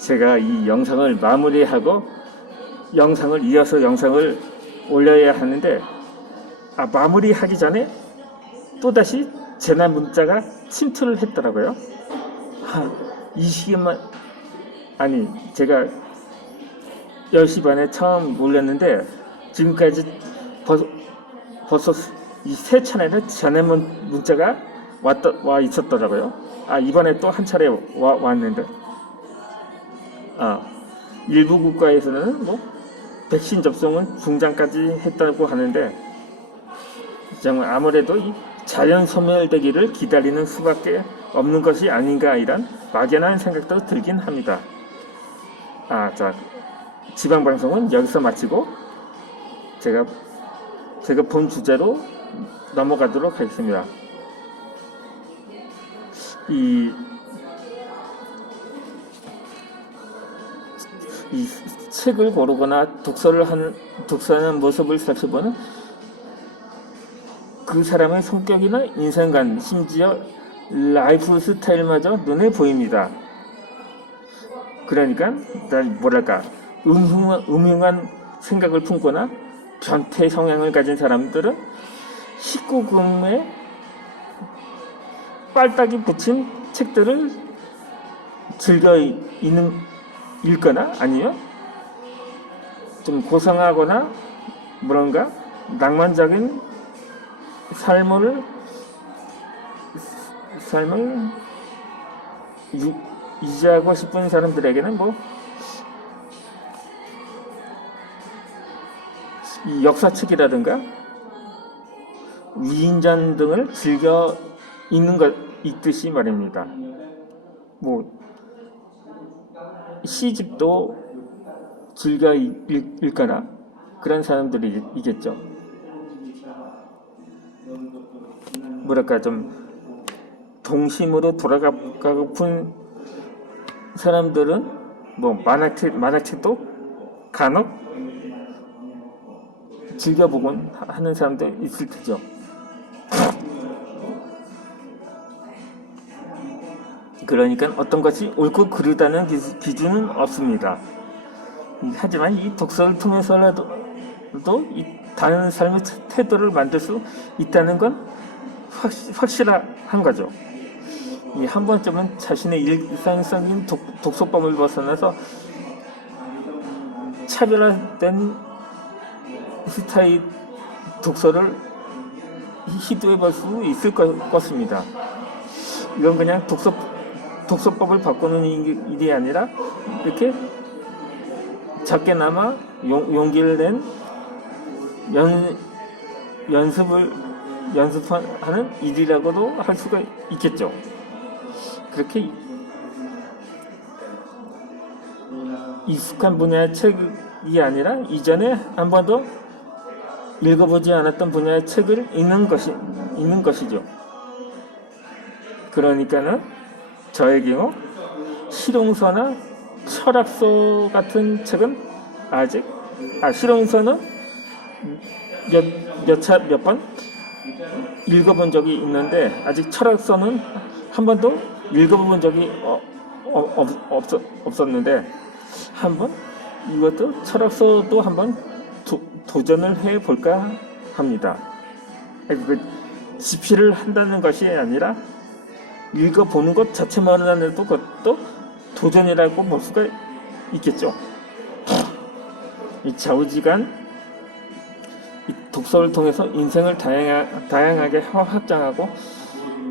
제가 이 영상을 마무리하고 영상을 이어서 영상을 올려야 하는데 마무리하기 전에 또다시 재난 문자가 침투를 했더라고요. 이 시기만 제가 10시 반에 처음 올렸는데 지금까지 벌써 이 세 차례는 재난 문자가 와 있었더라고요. 이번에 또 한 차례 왔는데 일부 국가에서는 백신 접종은 중장까지 했다고 하는데 정말 아무래도 이 자연 소멸되기를 기다리는 수밖에 없는 것이 아닌가 이런 막연한 생각도 들긴 합니다. 자, 지방방송은 여기서 마치고 제가 본 주제로 넘어가도록 하겠습니다. 이 책을 고르거나 독서하는 모습을 살펴보는 그 사람의 성격이나 인생관, 심지어 라이프 스타일마저 눈에 보입니다. 그러니까 음흉한 생각을 품거나 변태 성향을 가진 사람들은 19금에 빨딱이 붙인 책들을 즐겨 읽거나 아니면 좀 고상하거나 낭만적인 삶을 유지하고 싶은 사람들에게는 이 역사책이라든가 위인전 등을 즐겨 읽듯이 말입니다. 시집도 즐겨 읽거나 그런 사람들이 있겠죠. 좀 동심으로 돌아가고픈 사람들은 만화책도 간혹 즐겨보곤 하는 사람도 있을 테죠. 그러니까 어떤 것이 옳고 그르다는 기준은 없습니다. 하지만 이 독서를 통해서라도 이 다른 삶의 태도를 만들 수 있다는 건 확실한 거죠. 한 번쯤은 자신의 일상적인 독서법을 벗어나서 차별화된 스타일 독서를 시도해볼 수 있을 것입니다. 이건 그냥 독서법을 바꾸는 일이 아니라 이렇게 작게나마 용기를 낸 연습하는 일이라고도 할 수가 있겠죠. 그렇게 익숙한 분야의 책이 아니라 이전에 한 번도 읽어보지 않았던 분야의 책을 읽는 것이죠. 그러니까는 저의 경우 실용서나 철학서 같은 책은 실용서는 몇 번 읽어본 적이 있는데 아직 철학서는 한 번도 읽어본 적이 없었는데 한번 이것도 철학서도 한번 도전을 해볼까 합니다. 집필을 한다는 것이 아니라 읽어보는 것 자체만으로도 그것도 도전이라고 볼 수가 있겠죠. 이 좌우지간 독서를 통해서 인생을 다양하게 확장하고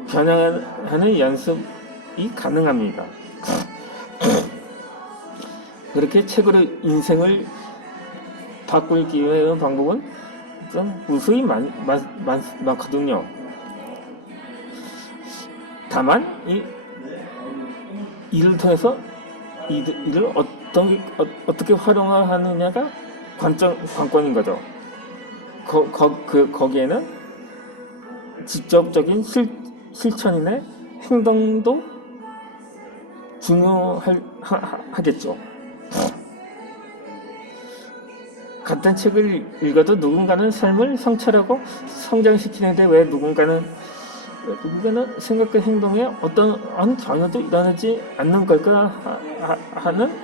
변형하는 연습이 가능합니다. 그렇게 책으로 인생을 바꾸기 위한 방법은 좀 무수히 많거든요. 다만 이를 통해서 이를 어떻게 활용하느냐가 관건인 거죠. 거기에는 직접적인 실천이나 행동도 중요하겠죠. 같은 책을 읽어도 누군가는 삶을 성찰하고 성장시키는데 왜 누군가는 누군가는 생각과 행동에 어떤 변화도 일어나지 않는 걸까 하는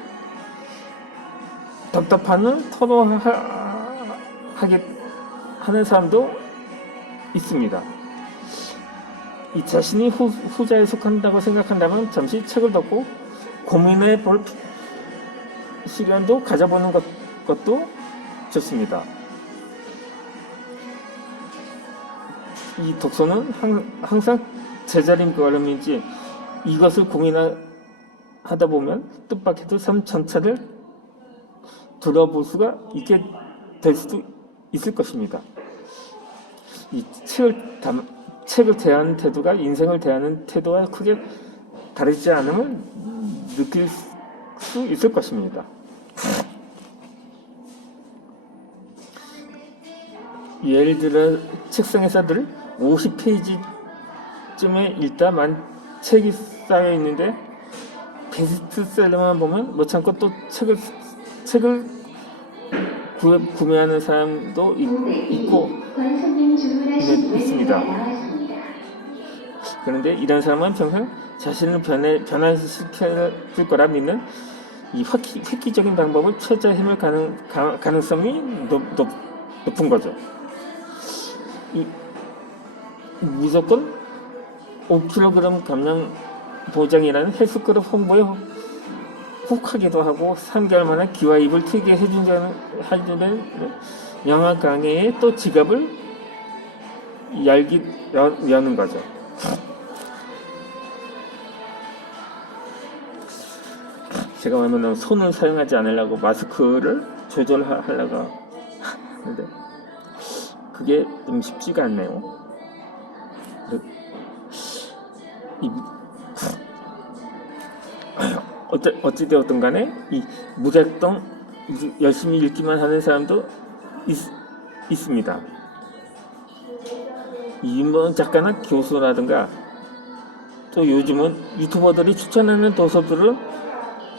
답답한 토로하게 하는 사람도 있습니다. 이 자신이 후자에 속한다고 생각한다면 잠시 책을 덮고 고민해 볼 시간도 가져보는 것도 좋습니다. 이 독서는 항상 제자리 걸음이지 이것을 고민하다 보면 뜻밖에도 삶 전체를 들어볼 수가 있게 될 수도 있을 것입니다. 이 책을 대하는 태도가 인생을 대하는 태도와 크게 다르지 않음을 느낄 수 있을 것입니다. 예를 들어 책상에서 늘 50페이지쯤에 읽다만 책이 쌓여 있는데 베스트셀러만 보면 못 참고 또 책을 구매하는 사람도 있고 있습니다. 그런데 이런 사람은 평생 자신을 변화시킬 거라 믿는 이 획기적인 방법을 찾아 헤맬 가능성이 높은 거죠. 무조건 5kg 감량 보장이라는 헬스클럽 홍보에 혹하기도 하고 3개월 만에 귀와 입을 트게 해주는 영화 강의에 또 지갑을 여는 거죠. 제가 말하면 손을 사용하지 않으려고 마스크를 조절하려고 하는데 그게 좀 쉽지가 않네요. 어찌되었든 간에 이 무작정 열심히 읽기만 하는 사람도 있습니다. 인문 작가나 교수라든가 또 요즘은 유튜버들이 추천하는 도서들은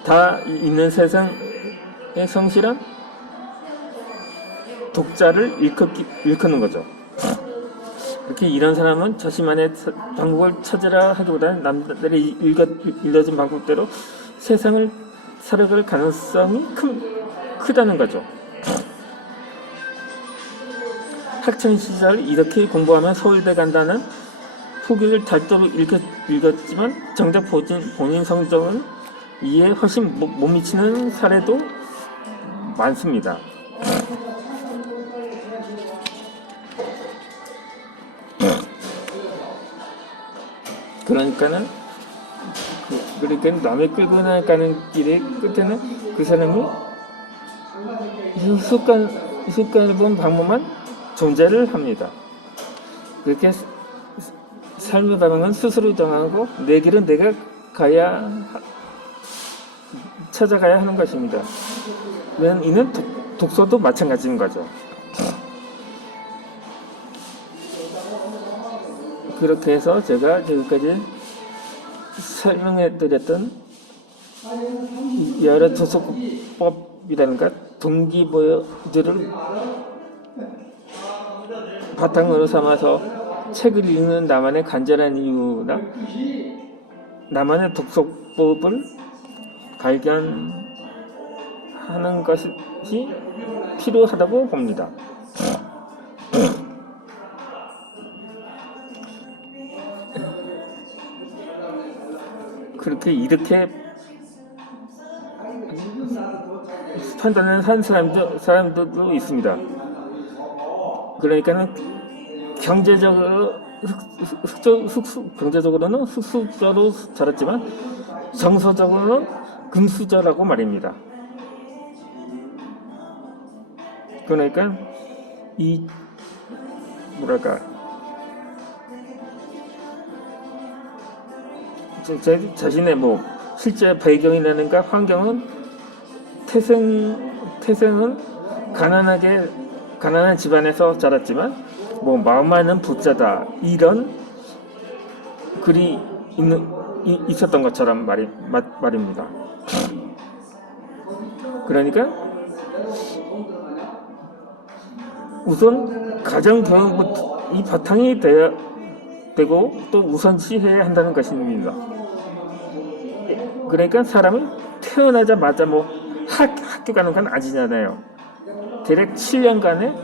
다 있는 세상의 성실한 독자를 일컫는 거죠. 그렇게 이런 사람은 자신만의 방법을 찾으라 하기보다는 남들이 일러준 방법대로 세상을 살아갈 가능성이 크다는 거죠. 학창시절 이렇게 공부하면 서울대 간다는 후기를 달도록 읽었지만 정작 본인 성적은 이에 훨씬 못 미치는 사례도 많습니다. 그러니까 남의 끌고 나가는 길의 끝에는 그 사람이 습관을 방법만 존재를 합니다. 그렇게 삶의 방향은 스스로 정하고 내 길은 내가 찾아가야 하는 것입니다. 이는 독서도 마찬가지인 거죠. 그렇게 해서 제가 지금까지 설명해드렸던 여러 도서법이라든가 동기부여들을 바탕으로 삼아서 책을 읽는 나만의 간절한 이유나 나만의 독서법을 발견하는 것이 필요하다고 봅니다. 이렇게 판단을 한 사람들도 있습니다. 그러니까는 경제적으로는 흑수저로 자랐지만 정서적으로는 금수저라고 말입니다. 그러니까 자신의 실제 배경이라든가 환경은 태생은 가난한 집안에서 자랐지만 마음만은 부자다 이런 글이 있었던 것처럼 말입니다. 그러니까 우선 가정교육부터 이 바탕이 되고 또 우선시해야 한다는 것입니다. 그러니까 사람이 태어나자마자 뭐 학교 가는 건 아니잖아요. 대략 7년간의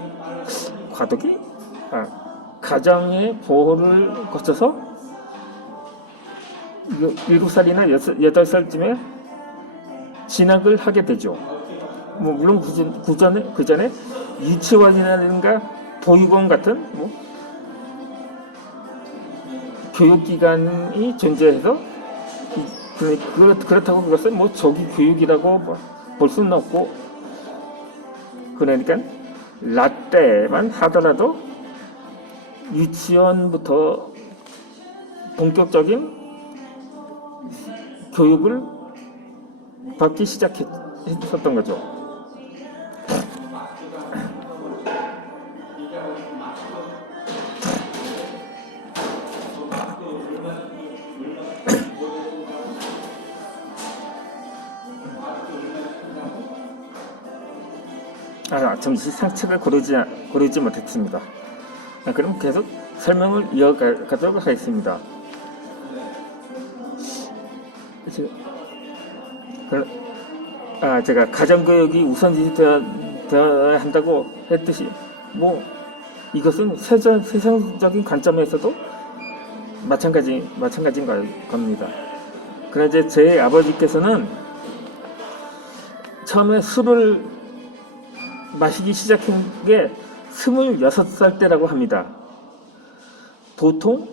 과도기, 가정의 보호를 거쳐서 7살이나 8살쯤에 진학을 하게 되죠. 뭐 물론 그 전에 유치원이라든가 보육원 같은 뭐 교육기관이 존재해서 그렇다고 그것을 뭐 조기 교육이라고 볼 수는 없고, 그러니까 라떼만 하더라도 유치원부터 본격적인 교육을 받기 시작했었던 거죠. 잠시 상책을 고르지 못했습니다. 그럼 계속 설명을 이어가도록 하겠습니다. 제가 가정교육이 우선시 되어야 한다고 했듯이 뭐 이것은 세상적인 관점에서도 마찬가지인 겁니다. 그러나 이제 제 아버지께서는 처음에 술을 마시기 시작한 게 26살 때라고 합니다. 보통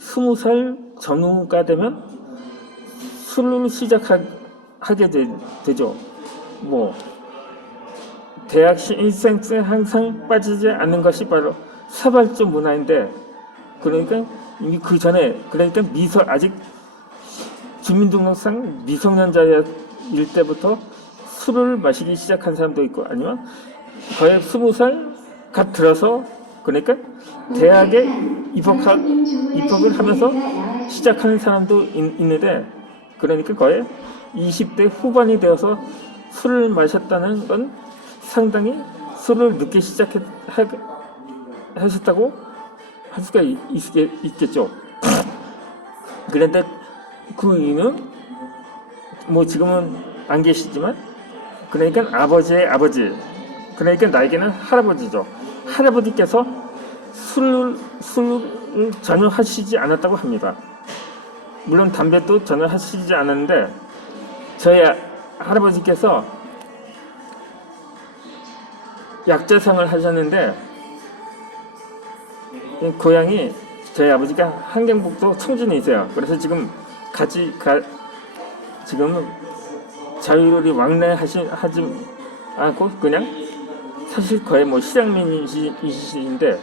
20살 전후가 되면 술을 시작하게 되죠. 뭐 대학 신입생 때 항상 빠지지 않는 것이 바로 사발주 문화인데, 그러니까 이미 그 전에, 그러니까 아직 주민등록상 미성년자일 때부터 술을 마시기 시작한 사람도 있고, 아니면 거의 20살 갓 들어서, 그러니까 대학에 입학을 하면서 시작하는 사람도 있는데, 그러니까 거의 20대 후반이 되어서 술을 마셨다는 건 상당히 술을 늦게 하셨다고 할 수가 있겠죠. 그런데 그 이유는 뭐 지금은 안 계시지만, 그러니까 아버지의 아버지, 그러니까 나에게는 할아버지죠. 할아버지께서 술을 전혀 하시지 않았다고 합니다. 물론 담배도 전혀 하시지 않았는데, 저희 할아버지께서 약재상을 하셨는데, 고향이 저희 아버지가 함경북도 청주에 있어요. 그래서 지금 지금은 자유를 왕래하지 않고 그냥 사실 거의 뭐 실향민이신데,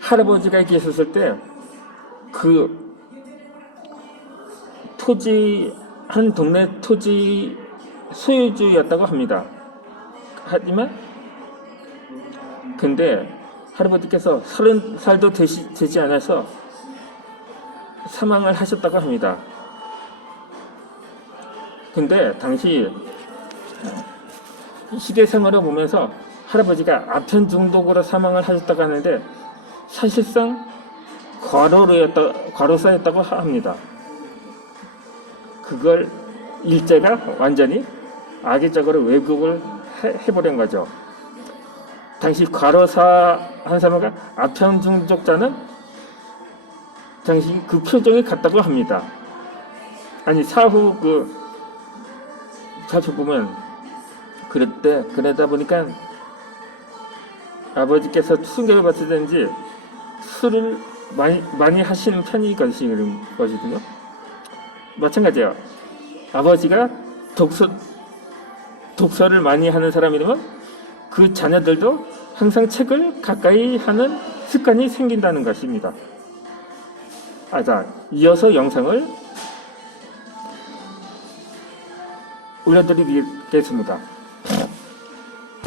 할아버지가 계셨을 때 그 한 동네 토지 소유주였다고 합니다. 하지만 근데 할아버지께서 30살도 되지 않아서 사망을 하셨다고 합니다. 근데 당시 시대생활을 보면서 할아버지가 아편 중독으로 사망을 하셨다고 하는데, 사실상 과로사였다고 합니다. 그걸 일제가 완전히 악의적으로 왜곡을 해버린 거죠. 당시 과로사 한 사람과 아편 중독자는 당시 그 표정이 같다고 합니다. 아니 사후 살펴보면 그러다 보니까 아버지께서 충격을 받으든지 술을 많이 하시는 편이거든요. 마찬가지예요. 아버지가 독서를 많이 하는 사람이라면 그 자녀들도 항상 책을 가까이 하는 습관이 생긴다는 것입니다. 자, 이어서 영상을 올려드리겠습니다.